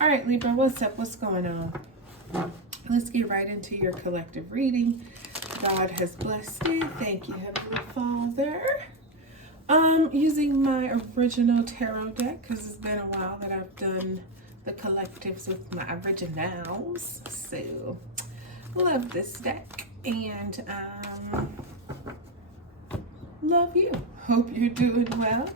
All right, Libra, what's up? What's going on? Let's get right into your collective reading. God has blessed it. Thank you, Heavenly Father. Using my original tarot deck because it's been a while that I've done the collectives with my originals. So, love this deck and love you. Hope you're doing well.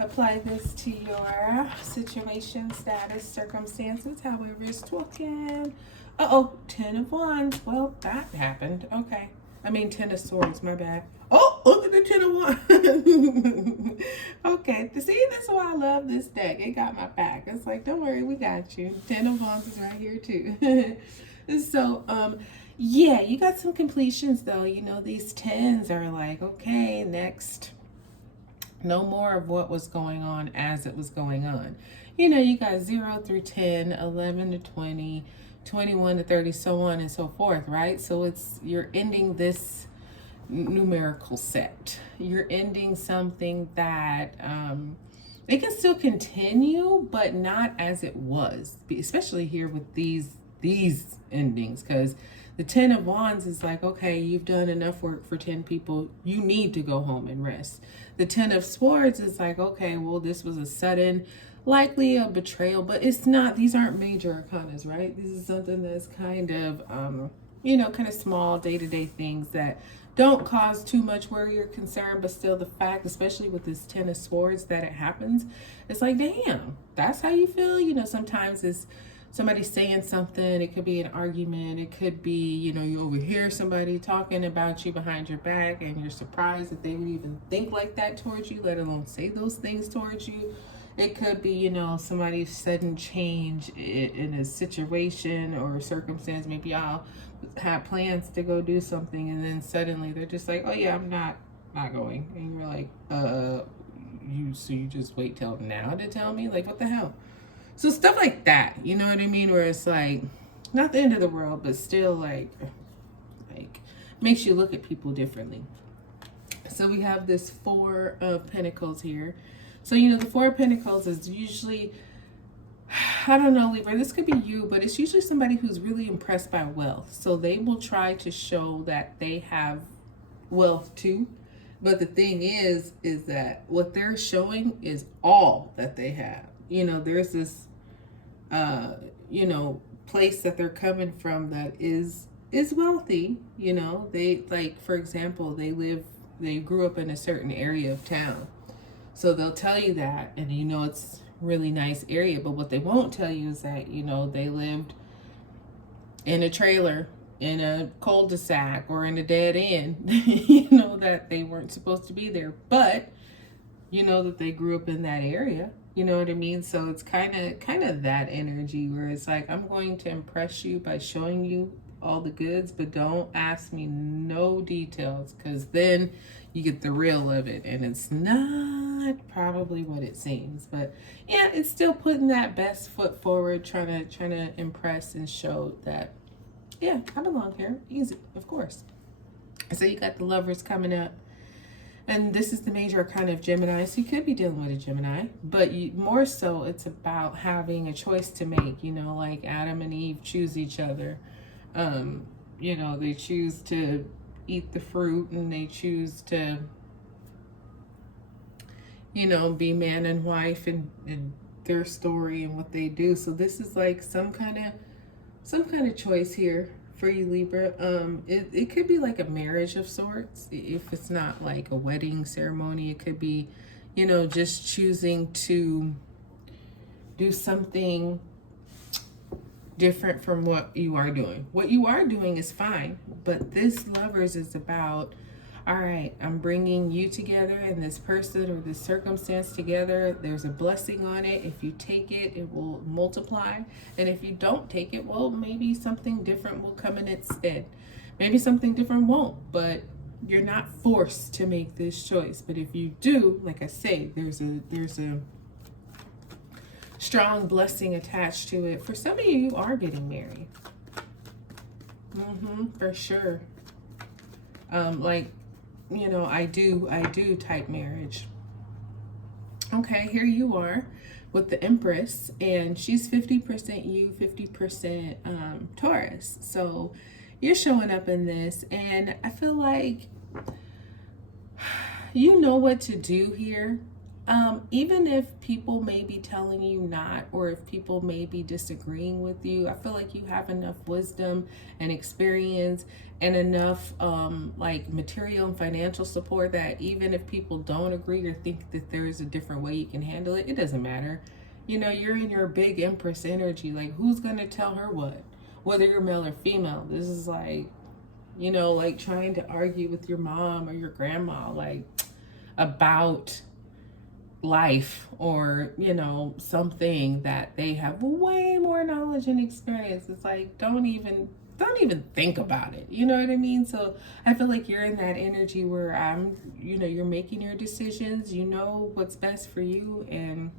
Apply this to your situation, status, circumstances, however it's talking. Uh-oh, 10 of Wands. Well, that happened. Okay. I mean, 10 of Swords, my bad. Oh, look at the 10 of Wands. Okay. See, this is why I love this deck. It got my back. It's like, don't worry, we got you. 10 of Wands is right here, too. So, yeah, you got some completions, though. You know, these 10s are like, okay, next. No more of what was going on as it was going on. You know, you got 0 through 10, 11 to 20, 21 to 30, so on and so forth, right? So you're ending this numerical set. You're ending something that it can still continue, but not as it was, especially here with these endings, because the 10 of Wands is like, okay, you've done enough work for 10 people. You need to go home and rest. The 10 of Swords is like, okay, well, this was a sudden, likely a betrayal, but it's not. These aren't major arcanas, right? This is something that's kind of, you know, kind of small day-to-day things that don't cause too much worry or concern, but still the fact, especially with this 10 of Swords, that it happens, it's like, damn, that's how you feel? You know, sometimes it's somebody saying something, it could be an argument, it could be, you know, you overhear somebody talking about you behind your back and you're surprised that they would even think like that towards you, let alone say those things towards you. It could be, you know, somebody's sudden change in a situation or a circumstance. Maybe y'all have plans to go do something and then suddenly they're just like, oh yeah, I'm not going. And you're like, you just wait till now to tell me? Like, what the hell? So stuff like that, you know what I mean? Where it's like, not the end of the world, but still like makes you look at people differently. So we have this 4 of Pentacles here. So, you know, the 4 of Pentacles is usually, I don't know, Libra, this could be you, but it's usually somebody who's really impressed by wealth. So they will try to show that they have wealth too. But the thing is that what they're showing is all that they have. You know, there's this, you know, place that they're coming from that is wealthy. You know, they, like, for example, they grew up in a certain area of town. So they'll tell you that, and you know, it's really nice area. But what they won't tell you is that, you know, they lived in a trailer, in a cul-de-sac, or in a dead end, you know, that they weren't supposed to be there. But you know that they grew up in that area. You know what I mean? So it's kind of that energy where it's like, I'm going to impress you by showing you all the goods, but don't ask me no details, because then you get the real of it and it's not probably what it seems. But yeah, it's still putting that best foot forward, trying to impress and show that, yeah, I belong here. Easy, of course. So you got the Lovers coming up. And this is the major arcana of Gemini, so you could be dealing with a Gemini, but more so it's about having a choice to make, you know, like Adam and Eve choose each other. You know, they choose to eat the fruit and they choose to, you know, be man and wife and their story and what they do. So this is like some kind of choice here for you, Libra. It could be like a marriage of sorts. If it's not like a wedding ceremony, it could be, you know, just choosing to do something different from what you are doing. What you are doing is fine, but this Lovers is about, all right, I'm bringing you together and this person or this circumstance together. There's a blessing on it. If you take it, it will multiply. And if you don't take it, well, maybe something different will come in its stead. Maybe something different won't, but you're not forced to make this choice. But if you do, like I say, there's a strong blessing attached to it. For some of you, you are getting married. For sure. Like, you know, I do type marriage. Okay, here you are. with the Empress, and she's 50% you, 50% Taurus. So you're showing up in this, and I feel like you know what to do here. Even if people may be telling you not, or if people may be disagreeing with you, I feel like you have enough wisdom and experience and enough like material and financial support that even if people don't agree or think that there is a different way you can handle it, it doesn't matter. You know, you're in your big Empress energy. Like, who's gonna tell her what? Whether you're male or female. This is like, you know, like trying to argue with your mom or your grandma, like about life, or you know, something that they have way more knowledge and experience. It's like, don't even think about it, you know what I mean? So I feel like you're in that energy where you know, you're making your decisions, you know what's best for you, and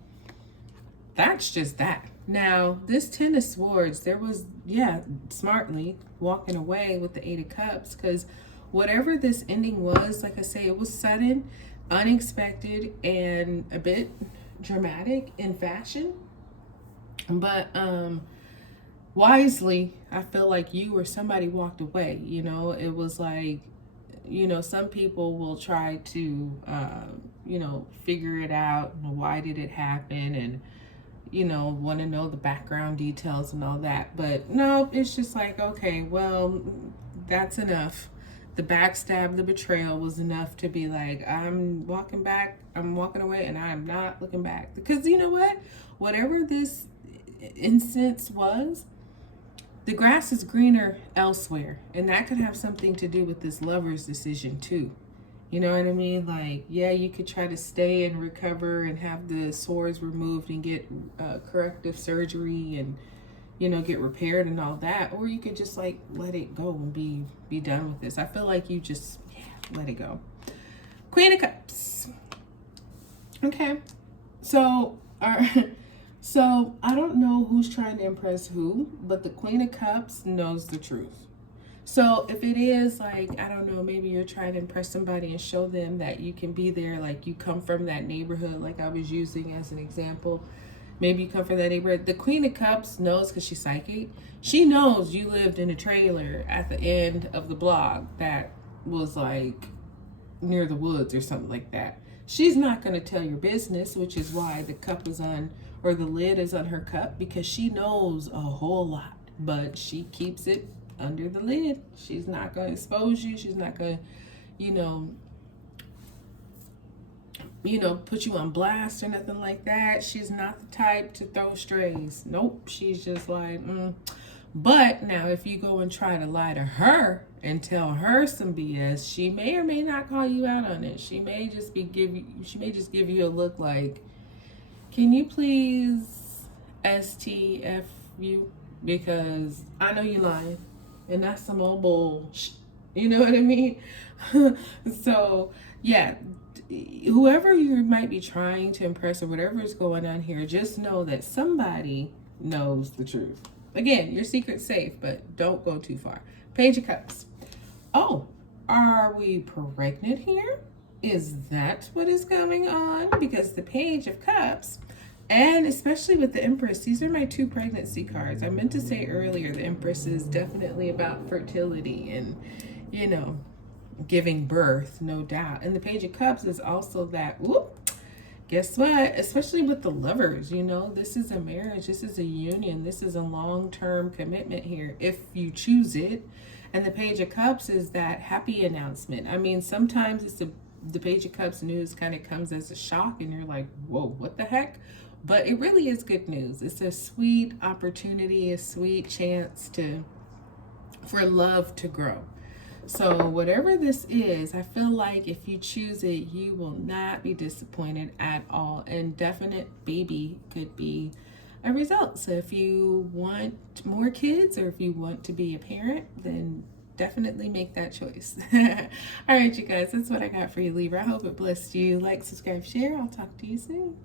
that's just that. Now this 10 of Swords, there was, yeah, smartly walking away with the 8 of Cups, because whatever this ending was, like I say, it was sudden, unexpected, and a bit dramatic in fashion. But wisely, I feel like you or somebody walked away. You know, it was like, you know, some people will try to you know, figure it out, why did it happen, and you know, want to know the background details and all that. But no, it's just like, okay, well, that's enough. The backstab, the betrayal was enough to be like, I'm walking away, and I'm not looking back. Because you know what? Whatever this instance was, the grass is greener elsewhere. And that could have something to do with this lover's decision too. You know what I mean? Like, yeah, you could try to stay and recover and have the sores removed and get corrective surgery and, you know, get repaired and all that. Or you could just like let it go and be done with this. I feel like you just, yeah, let it go. Queen of Cups. Okay. So, so I don't know who's trying to impress who, but the Queen of Cups knows the truth. So if it is like, I don't know, maybe you're trying to impress somebody and show them that you can be there, like you come from that neighborhood, like I was using as an example. Maybe you come from that neighborhood. The Queen of Cups knows, because she's psychic. She knows you lived in a trailer at the end of the block that was like near the woods or something like that. She's not going to tell your business, which is why the cup is on, or the lid is on her cup, because she knows a whole lot, but she keeps it under the lid. She's not going to expose you. She's not going to, you know, put you on blast or nothing like that. She's not the type to throw strays. Nope. She's just like, But now if you go and try to lie to her and tell her some BS, she may or may not call you out on it. She may just give you a look like, can you please STFU? Because I know you lying. And that's some old bullshit. You know what I mean? So, yeah, whoever you might be trying to impress or whatever is going on here, just know that somebody knows the truth. Again, your secret's safe, but don't go too far. Page of Cups. Oh, are we pregnant here? Is that what is going on? Because the Page of Cups, and especially with the Empress, these are my 2 pregnancy cards. I meant to say earlier, the Empress is definitely about fertility and, you know, giving birth, no doubt. And the Page of Cups is also that, guess what? Especially with the lovers, you know, this is a marriage, this is a union, this is a long-term commitment here, if you choose it. And the Page of Cups is that happy announcement. I mean, sometimes it's the Page of Cups news kind of comes as a shock, and you're like, whoa, what the heck? But it really is good news. It's a sweet opportunity, a sweet chance for love to grow. So whatever this is, I feel like if you choose it, you will not be disappointed at all. And definite baby could be a result. So if you want more kids, or if you want to be a parent, then definitely make that choice. All right, you guys, that's what I got for you, Libra. I hope it blessed you. Like, subscribe, share. I'll talk to you soon.